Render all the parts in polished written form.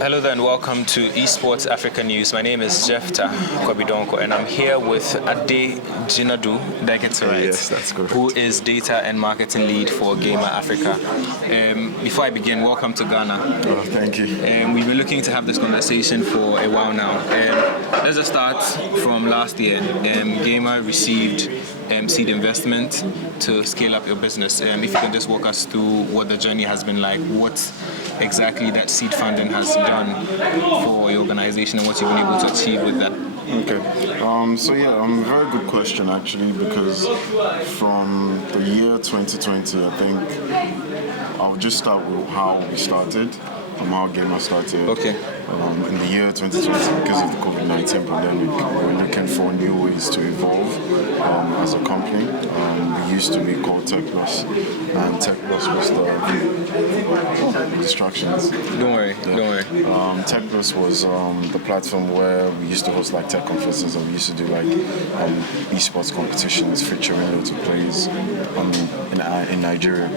Hello there and welcome to Esports Africa News. My name is Jeffter, Kobby Donkoh, and I'm here with Ade Jinadu, did I get it right? Yes, that's correct. Who is Data and Marketing Lead for GAMR Africa. Before I begin, welcome to Ghana. Oh, thank you. We've been looking to have this conversation for a while now. Let's just start from last year. GAMR received seed investment to scale up your business. If you can just walk us through what the journey has been like, what exactly that seed funding has done for your organization and what you've been able to achieve with that. Okay. Very good question actually, because from the year 2020, I think I'll just start with how we started, how GAMR started. Okay. In the year 2020, because of the COVID-19 pandemic, we were looking for new ways to evolve as a company. We used to be called Tech Plus, and Tech Plus was the distractions. Don't worry. Tech Plus was the platform where we used to host like tech conferences, and we used to do like esports competitions featuring loads of players in Nigeria.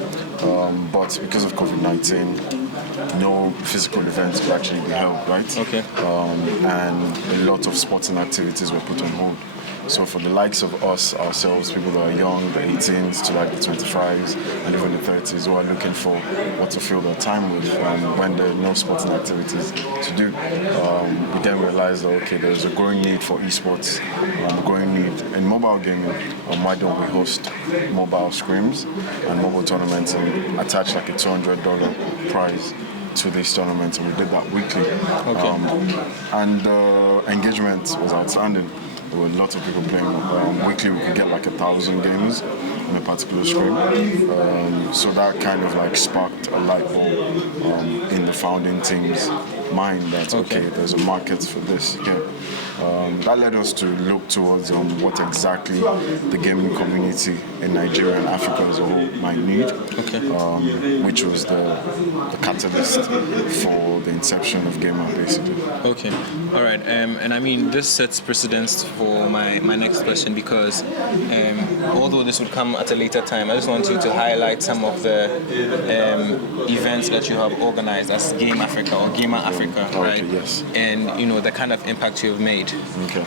But because of COVID-19, no physical events could actually be held, right? Okay. And a lot of sporting activities were put on hold. So for the likes of us, ourselves, people that are young, the 18s to like the 25s and even the 30s, who are looking for what to fill their time with when there are no sporting activities to do, we then realized that, okay, there's a growing need for esports, a growing need in mobile gaming. Why don't we host mobile scrims and mobile tournaments and attach like a $200 prize to these tournaments, and we did that weekly. Okay. And the engagement was outstanding. There were lots of people playing. Weekly we could get like 1,000 games in a particular stream. So that kind of like sparked a light bulb in the founding team's mind that, okay, there's a market for this game. That led us to look towards what exactly the gaming community in Nigeria and Africa as a whole might need, which was the catalyst for the inception of GAMR, basically. Okay, all right. And I mean, this sets precedence for my next question, because although this would come at a later time, I just want you to highlight some of the events that you have organized as GAMR Africa or GAMR Africa, right? Okay, yes. And the kind of impact you have made. Okay.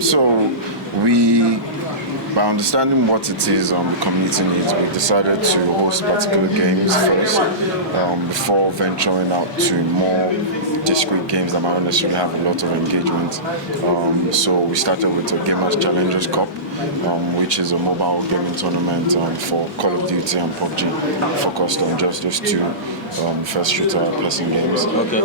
So we, by understanding what it is the community needs, we decided to host particular games first before venturing out to more discrete games that might not necessarily have a lot of engagement. So we started with the Gamers Challengers Cup, which is a mobile gaming tournament for Call of Duty and PUBG, focused on just those two first shooter person games. Okay.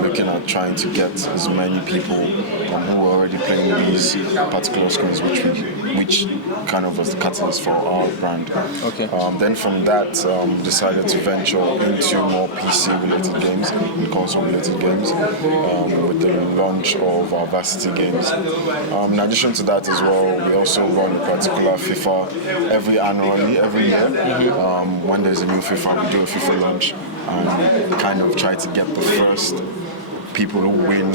Looking at trying to get as many people who are already playing these particular screens, which kind of was the catalyst for our brand. Okay. Then from that, decided to venture into more PC-related games and console-related games with the launch of our Varsity games. In addition to that as well, we also run a particular FIFA every year. When there's a new FIFA, we do a FIFA launch and kind of try to get the first people who win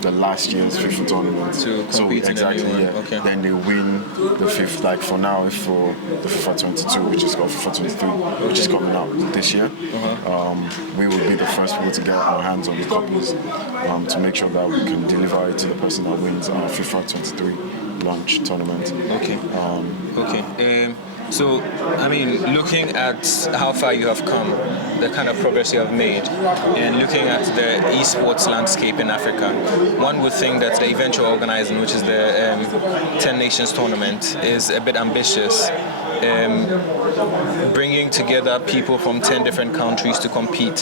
the last year's FIFA tournament. To compete in a new one. Okay. Then they win the fifth, like for now, for the FIFA 22, which is called FIFA 23, which is coming out this year. We will be the first people to get our hands on the copies to make sure that we can deliver it to the person that wins our FIFA 23 launch tournament. Okay. So, I mean, looking at how far you have come, the kind of progress you have made, and looking at the esports landscape in Africa, one would think that the event you're organizing, which is the 10 Nations tournament, is a bit ambitious. Bringing together people from 10 different countries to compete.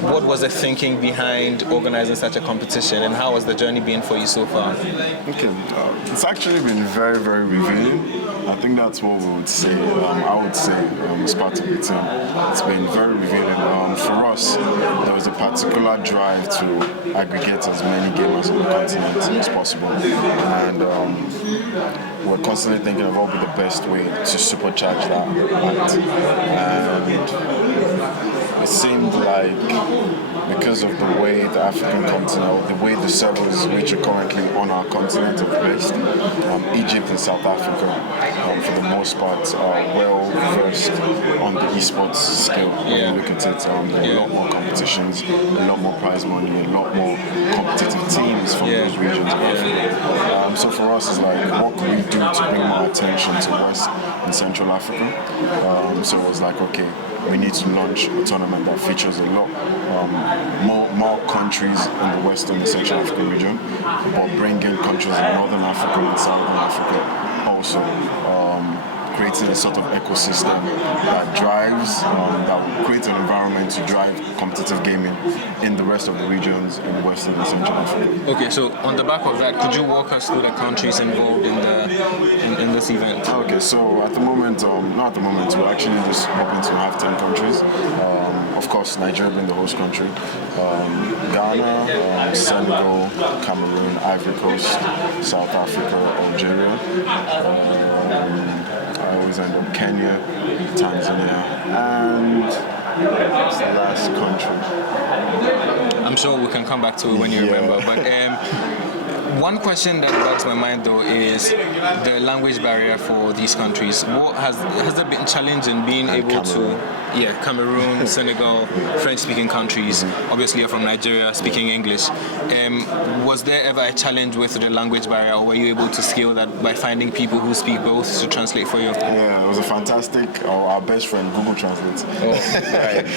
What was the thinking behind organizing such a competition, and how has the journey been for you so far? Okay, it's actually been very, very revealing. I think that's what we would say. I would say as part of the team, it's been very revealing. For us, there was a particular drive to aggregate as many gamers on the continent as possible, and we're constantly thinking of what would be the best way to supercharge that act. And it seemed like because of the way the African continent, the way the servers which are currently on our continent are placed, Egypt and South Africa, for the most part, are well versed on the esports scale. When you look at it, there are a lot more competitions, a lot more prize money, a lot more competitive teams from those regions of Africa. So for us, it's like, what can we do to bring more attention to West and Central Africa? So it was like, okay, we need to launch a tournament that features a lot more countries in the Western and Central African region, but bring in countries in Northern Africa and Southern Africa also. Creating a sort of ecosystem that drives, that creates an environment to drive competitive gaming in the rest of the regions in Western and Central Africa. Okay, so on the back of that, could you walk us through the countries involved in this event? Okay, so at the moment, not at the moment, we're actually just hoping to have 10 countries. Of course, Nigeria being the host country, Ghana, Senegal, Cameroon, Ivory Coast, South Africa, Algeria. I always end up Kenya, Tanzania, and what's the last country? I'm sure we can come back to it when you remember. But one question that bugs my mind though is the language barrier for these countries. What has there been a challenge in being able to? Yeah, Cameroon, Senegal, French-speaking countries. Obviously, you're from Nigeria, speaking English. Was there ever a challenge with the language barrier, or were you able to scale that by finding people who speak both to translate for you? Yeah, it was a fantastic. Our best friend Google Translate. Oh,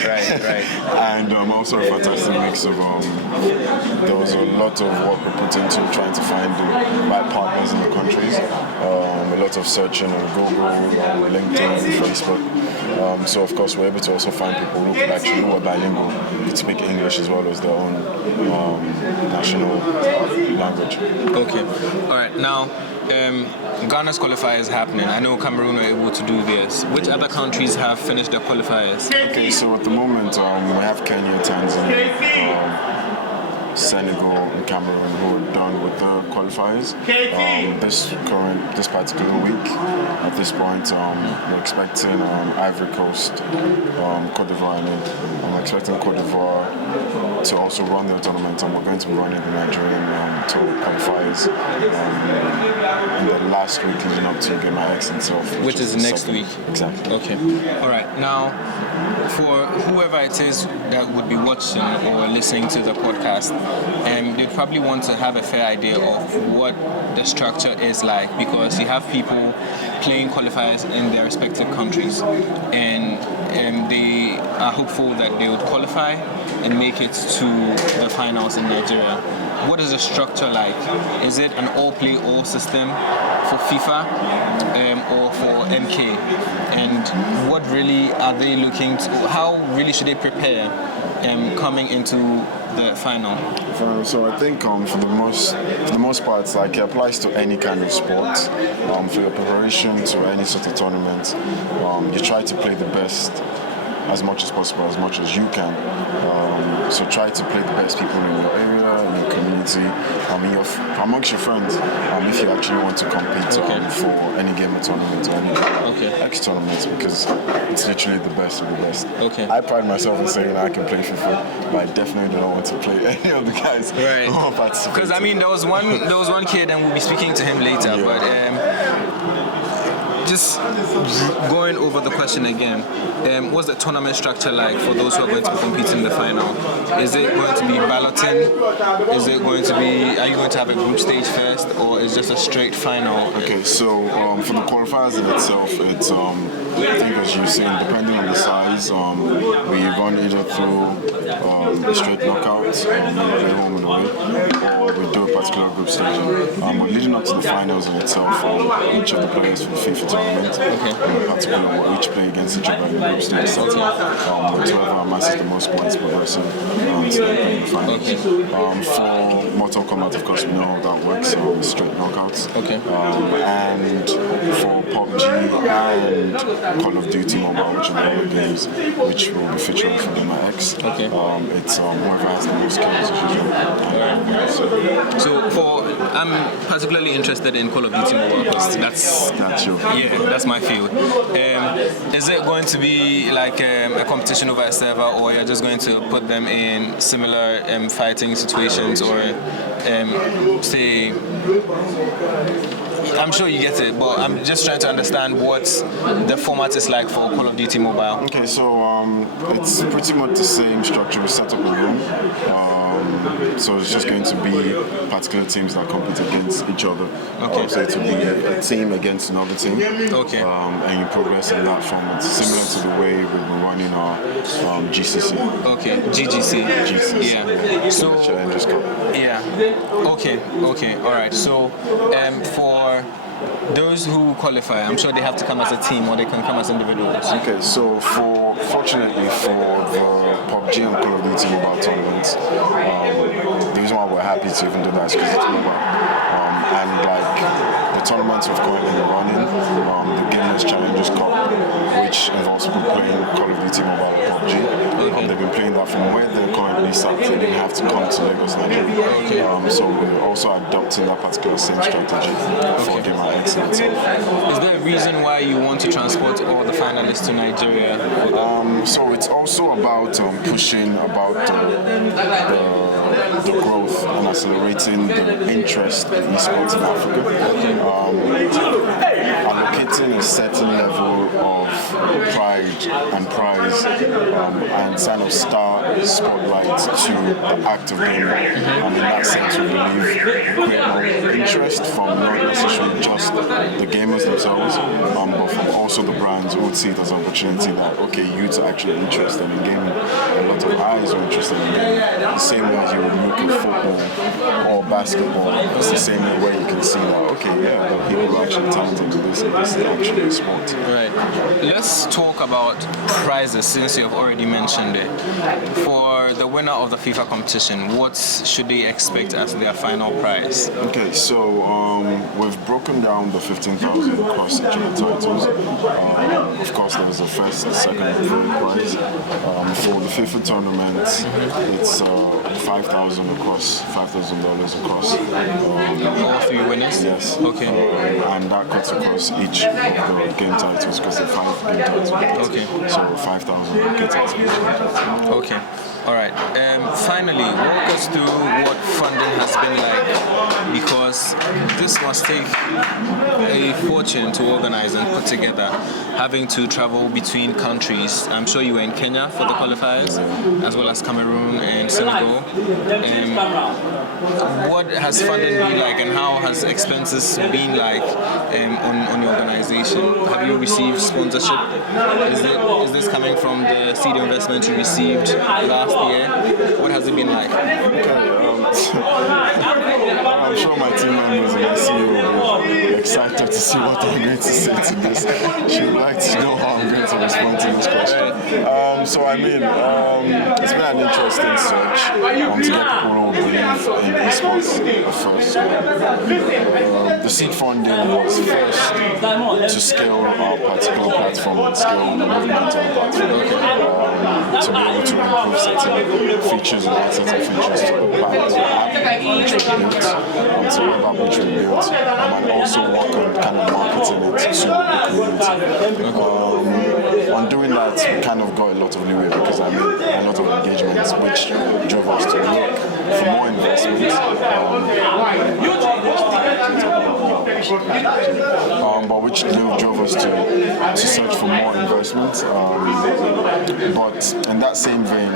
right. And also a fantastic mix of. There was a lot of work we put into trying to find the right partners in the countries. A lot of searching on Google, LinkedIn, Facebook. So of course we're able to also find people who are bilingual, who speak English as well as their own national language. Okay. All right. Now, Ghana's qualifiers happening. I know Cameroon were able to do this. Which other countries have finished their qualifiers? Okay, so at the moment we have Kenya, Tanzania, Senegal and Cameroon who are done with the qualifiers. This particular week, at this point, we're expecting Ivory Coast, Cote d'Ivoire, I'm expecting Cote d'Ivoire to also run their tournament, and we're going to be running the Nigerian tour qualifiers in the last week leading up to GAMR X itself. Which is next week? Exactly. Okay. All right. Now, for whoever it is that would be watching or listening to the podcast, they'd probably want to have a fair idea of what the structure is like, because you have people playing qualifiers in their respective countries, and they are hopeful that they would qualify and make it to the finals in Nigeria. What is the structure like? Is it an all-play, all system for FIFA or for MK? And what really are they looking to? How really should they prepare coming into the final? So I think for the most part, it's like it applies to any kind of sport. For your preparation to any sort of tournament, you try to play the best as much as possible, as much as you can. So try to play the best people in your area, in your community, amongst your friends, if you actually want to compete for any GAMR tournament or any X tournaments, because it's literally the best of the best. Okay. I pride myself in saying I can play FIFA, but I definitely don't want to play any of the guys who are participating. Because I mean, there was one kid, and we'll be speaking to him later, but just going over the question again, what's the tournament structure like for those who are going to be competing in the final? Is it going to be balloting? Is it going to be, are you going to have a group stage first, or is just a straight final? Okay, so for the qualifiers in itself, it's I think, as you were saying, depending on the size, we run either through a straight knockout, play home and away, or we do a particular group stage. But leading up to the finals in itself, each of the players for the FIFA tournament, in particular, we each play against each other in the group stage. So, whoever amasses the most points progressing to the finals. For Mortal Kombat, of course, we know how that works, so straight knockouts. And for PUBG and Call of Duty Mobile, which are the other games which will be featuring for GAMR X, it's whoever has the most kills as usual. So I'm particularly interested in Call of Duty Mobile because that's your that's my field. Is it going to be like a competition over a server, or you're just going to put them in similar fighting situations, or say? I'm sure you get it, but I'm just trying to understand what the format is like for Call of Duty Mobile. Okay, so it's pretty much the same structure. We set up a room. So it's just going to be particular teams that compete against each other. Okay. So it will be a team against another team. Okay. And you progress in that format, similar to the way we've been running our GCC. Okay, GGC. GCC. Yeah. So. Challengers Cup. Yeah. Okay. All right. So, for those who qualify, I'm sure they have to come as a team, or they can come as individuals. Okay, so fortunately for the PUBG and Call of Duty Mobile tournaments, the reason why we're happy to even do that is because it's mobile. And like the tournaments we've currently been running, the GAMR Challengers Cup, which involves people playing Call of Duty Mobile or PUBG. They've been playing that from where they're currently sat. They didn't have to come to Lagos, Nigeria. So we're also adopting that particular same strategy for GAMR Excellence. Is there a reason why you want to transport all the finalists to Nigeria? So it's also about pushing about the growth and accelerating the interest in esports in Africa. Allocating a certain level of pride and prize and kind of star spotlight to the act of gaming. And in that sense, we believe create more interest from not necessarily just the gamers themselves, but from also the brands who would see it as an opportunity that, okay, youths are actually interested in gaming. A lot of eyes are interested in gaming. The same way as you would look at football or basketball, it's the same way you can see that, okay, yeah, there are people who are actually talented to this, and this is actually a sport. Right. Let's talk about prizes, since you have already mentioned it. For the winner of the FIFA competition, what should they expect as their final prize? Okay, so we've broken down the 15,000 across each of the titles. Of course, there's the first, second, and third prize. For the FIFA tournament, it's 5,000 across, $5,000 across. All three winners? Yes. Okay. And that cuts across each of the game titles because there are 5 game titles. Okay. So 5,000 gets us each game title. Okay. All right. Finally, walk us through what funding has been like, because this must take a fortune to organize and put together, having to travel between countries. I'm sure you were in Kenya for the qualifiers, as well as Cameroon and Senegal. What has funding been like, and how has expenses been like on your organization? Have you received sponsorship? Is this coming from the seed investment you received last year? What has it been like? I'm sure my team members and my CEO will be excited to see what I'm going to say to this. She would like to know how I'm going to respond to this question. So I mean, it's been an interesting search to get people who believe in esports at first. The seed funding was first to scale our particular platform and scale the movement of the platform, to be able to improve certain features and add certain features to the app which we built, to web app which we built, and also work on kind of marketing it to the community. On doing that, we kind of got a lot of leeway because I made a lot of engagements which drove us to look for more investment. But which drove us to search for more investment. But in that same vein,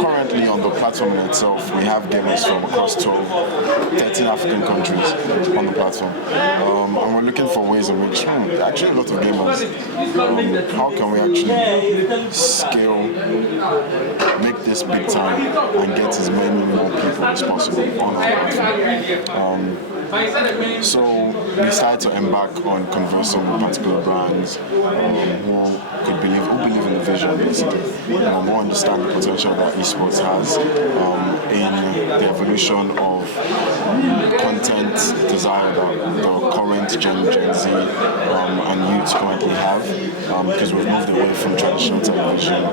currently on the platform in itself, we have gamers from across 13 African countries on the platform. And we're looking for ways in which, actually a lot of gamers, how can we actually scale, make this big time, and get as many more people as possible on the platform. So we started to embark on conversing with particular brands who believe in the vision, basically, who understand the potential that esports has in the evolution of content desire that the current Gen Z and youths currently have, because we've moved away from traditional television,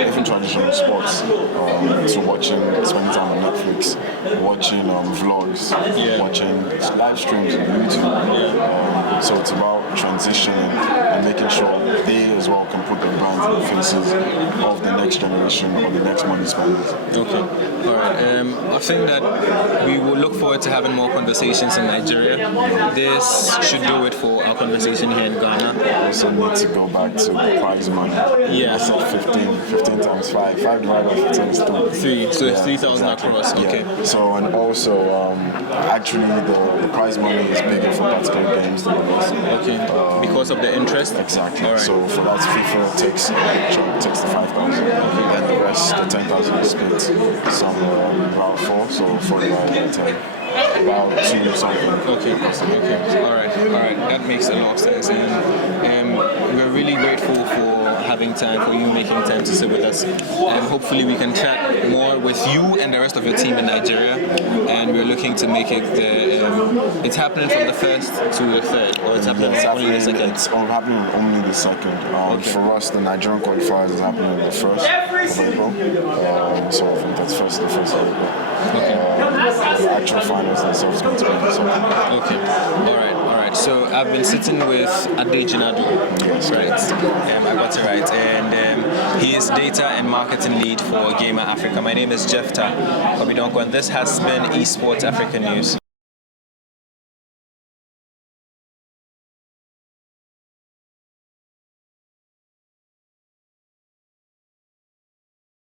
even traditional sports, to spending time on Netflix, watching vlogs, watching live streams on YouTube. So it's about transitioning and making sure faces of the next generation or the next money spenders. Okay. All right. I think that we will look forward to having more conversations in Nigeria. This should do it for our conversation here in Ghana. Also need to go back to the prize money. Yeah. I said 15 times 5. 5 divided by 15 is 3. 3. So it's Yeah, 3,000 exactly. across. Okay. Yeah. So, and also, actually, the prize money is bigger for particular games than the rest. Okay. Because of the interest. Exactly. All right. So for that, FIFA takes a big chunk, takes the 5,000. Then the rest, the 10,000 is split somewhere about 4. So 4 divided by 10. About 2 something. Okay. All right. That makes a lot of sense, and we're really grateful for having time, for you making time to sit with us. Hopefully, we can chat more with you and the rest of your team in Nigeria. And we're looking to make it. It's happening from the 1st to the 3rd, or it's happening only the 2nd. It's all happening only the 2nd. For us, the Nigerian qualifiers is happening on the 1st of April. So I think that's the 1st of April. Okay. The actual finals themselves is going to be on the 2nd. Okay. All right. So I've been sitting with Ade Jinadu. Yes. Right. I got it right. And he is data and marketing lead for GAMR Africa. My name is Jeffter, Kobby Donkoh, and this has been Esports Africa News.